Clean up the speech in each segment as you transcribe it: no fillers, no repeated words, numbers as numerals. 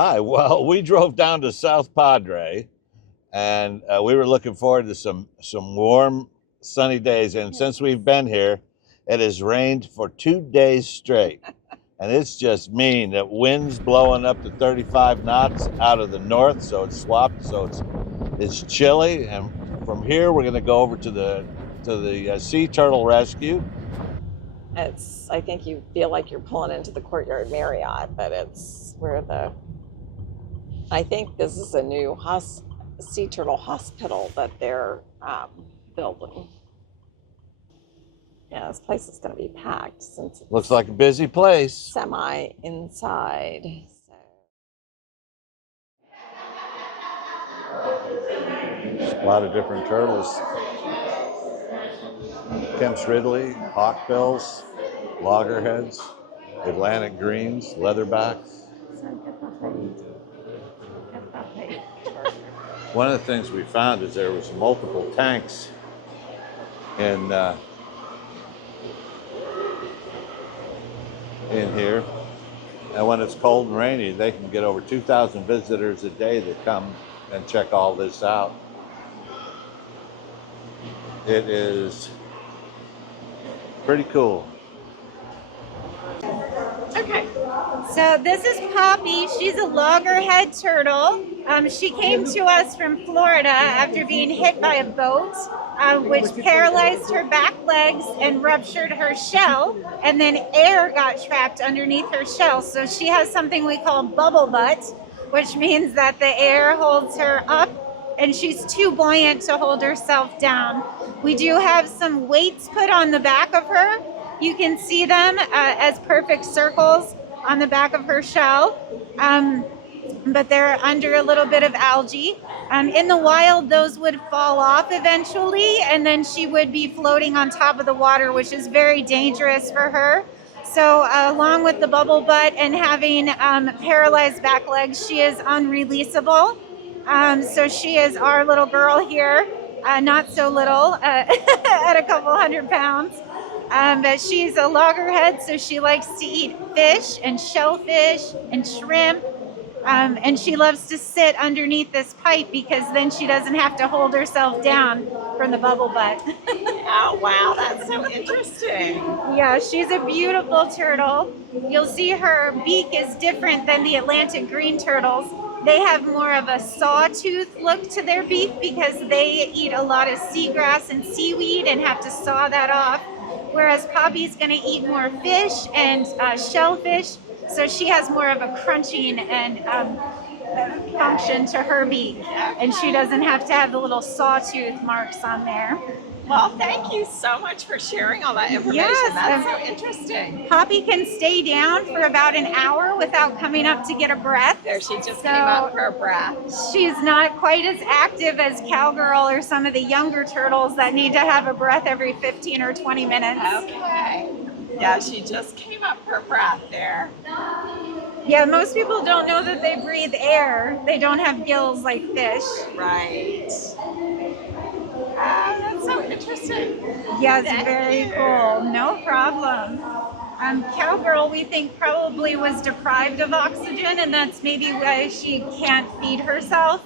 Hi, well, we drove down to South Padre, and we were looking forward to some warm, sunny days. And since we've been here, it has rained for 2 days straight, and it's just mean. That wind's blowing up to 35 knots out of the north, so it's swapped, so it's chilly. And from here, we're going to go over to the sea turtle rescue. I think you feel like you're pulling into the Courtyard Marriott, but it's where I think this is a new sea turtle hospital that they're building. Yeah, this place is going to be packed since it's Looks like a busy place. semi inside. A lot of different turtles. Kemp's Ridley, hawkbills, loggerheads, Atlantic greens, leatherbacks. One of the things we found is there was multiple tanks in here, and when it's cold and rainy, they can get over 2,000 visitors a day that come and check all this out. It is pretty cool. Okay, so this is Poppy. She's a loggerhead turtle. She came to us from Florida after being hit by a boat, which paralyzed her back legs and ruptured her shell, and then air got trapped underneath her shell. So she has something we call bubble butt, which means that the air holds her up and she's too buoyant to hold herself down. We do have some weights put on the back of her. You can see them as perfect circles on the back of her shell, but they're under a little bit of algae. In the wild, those would fall off eventually, and then she would be floating on top of the water, which is very dangerous for her. So along with the bubble butt and having paralyzed back legs, she is unreleasable. So she is our little girl here, not so little, at a couple 100 pounds. But she's a loggerhead, so she likes to eat fish and shellfish and shrimp. And she loves to sit underneath this pipe because then she doesn't have to hold herself down from the bubble butt. Oh, wow, that's so interesting. Yeah, she's a beautiful turtle. You'll see her beak is different than the Atlantic green turtles. They have more of a sawtooth look to their beak because they eat a lot of seagrass and seaweed and have to saw that off. Whereas Poppy's going to eat more fish and shellfish, so she has more of a crunching and function to her beak, and she doesn't have to have the little sawtooth marks on there. Well, thank you so much for sharing all that information. Yes, that's so interesting. Poppy can stay down for about an hour without coming up to get a breath. There, she just came up for a breath. She's not quite as active as Cowgirl or some of the younger turtles that need to have a breath every 15 or 20 minutes. Okay. Yeah, she just came up for a breath there. Yeah, most people don't know that they breathe air. They don't have gills like fish. Right. That's so interesting. Yeah, it's very cool. No problem. Cowgirl, we think, probably was deprived of oxygen, and that's maybe why she can't feed herself.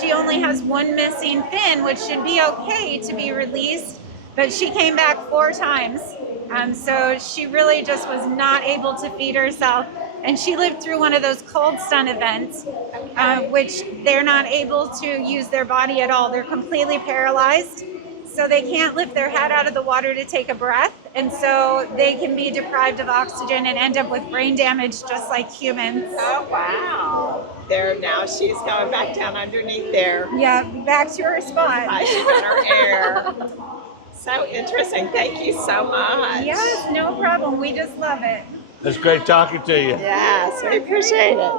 She only has one missing fin, which should be okay to be released, but she came back 4 times. So she really just was not able to feed herself. And she lived through one of those cold stun events, which they're not able to use their body at all. They're completely paralyzed. So they can't lift their head out of the water to take a breath. And so they can be deprived of oxygen and end up with brain damage just like humans. Oh, wow. There, now she's going back down underneath there. Yeah, back to her spot. She's in her air. So interesting. Thank you so much. Yes, no problem. We just love it. It's great talking to you. Yes, we appreciate it.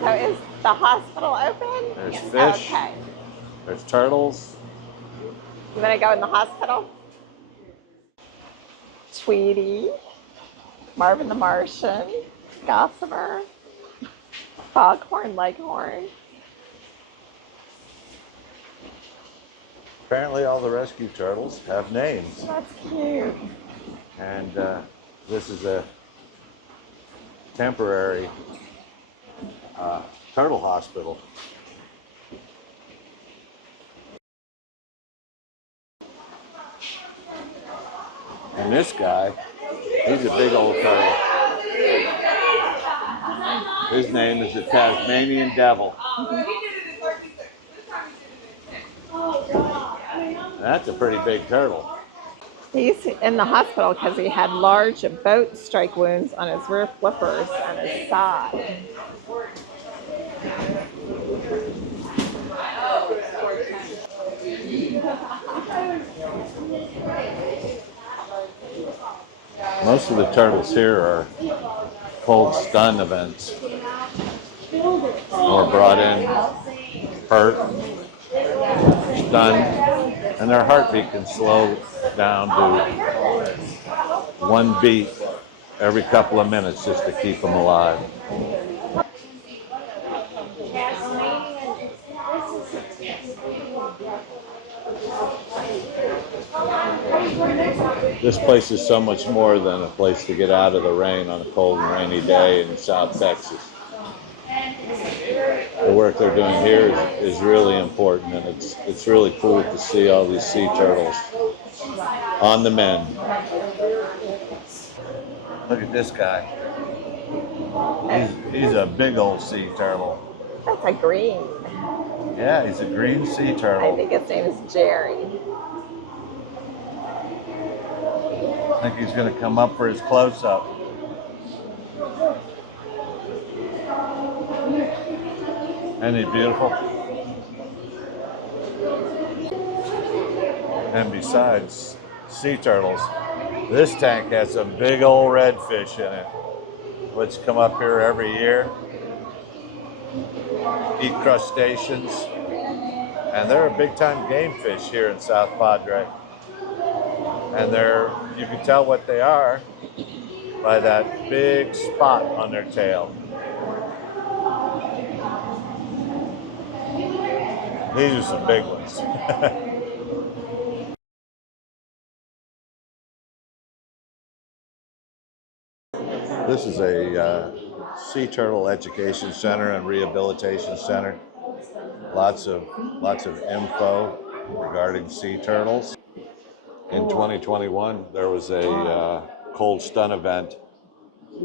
So is the hospital open? There's fish. Okay. There's turtles. You want to go in the hospital? Tweety, Marvin the Martian, Gossamer, Foghorn Leghorn. Apparently all the rescue turtles have names. That's cute. And this is a temporary turtle hospital. And this guy, he's a big old turtle. His name is the Tasmanian Devil. That's a pretty big turtle. He's in the hospital because he had large boat strike wounds on his rear flippers and his side. Most of the turtles here are cold stun events, or brought in hurt, stunned, and their heartbeat can slow down to 1 beat every couple of minutes just to keep them alive. This place is so much more than a place to get out of the rain on a cold and rainy day in South Texas. The work they're doing here is really important, and it's really cool to see all these sea turtles on the mend. Look at this guy. He's a big old sea turtle. That's a green. Yeah, he's a green sea turtle. I think his name is Jerry. I think he's going to come up for his close-up. Isn't he beautiful? And besides sea turtles, this tank has some big old redfish in it, which come up here every year, eat crustaceans, and they're a big-time game fish here in South Padre. And you can tell what they are by that big spot on their tail. These are some big ones. This is a sea turtle education center and rehabilitation center. Lots of info regarding sea turtles. In 2021, there was a cold stun event,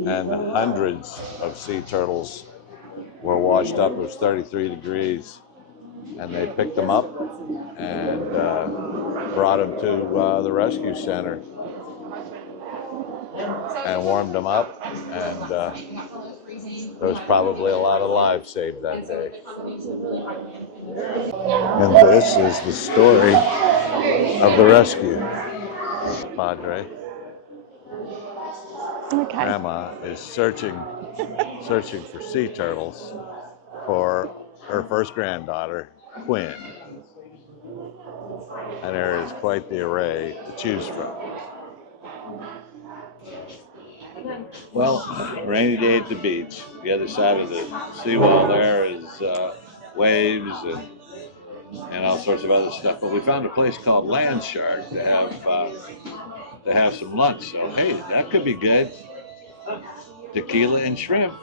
and hundreds of sea turtles were washed up. It was 33 degrees, and they picked them up and brought them to the rescue center and warmed them up, and there was probably a lot of lives saved that day. And this is the story of the rescue. Padre. Okay. Grandma is searching for sea turtles for her first granddaughter, Quinn. And there is quite the array to choose from. Well, rainy day at the beach. The other side of the seawall there is waves and all sorts of other stuff. But we found a place called Land Shark to have some lunch. So hey, that could be good. Tequila and shrimp.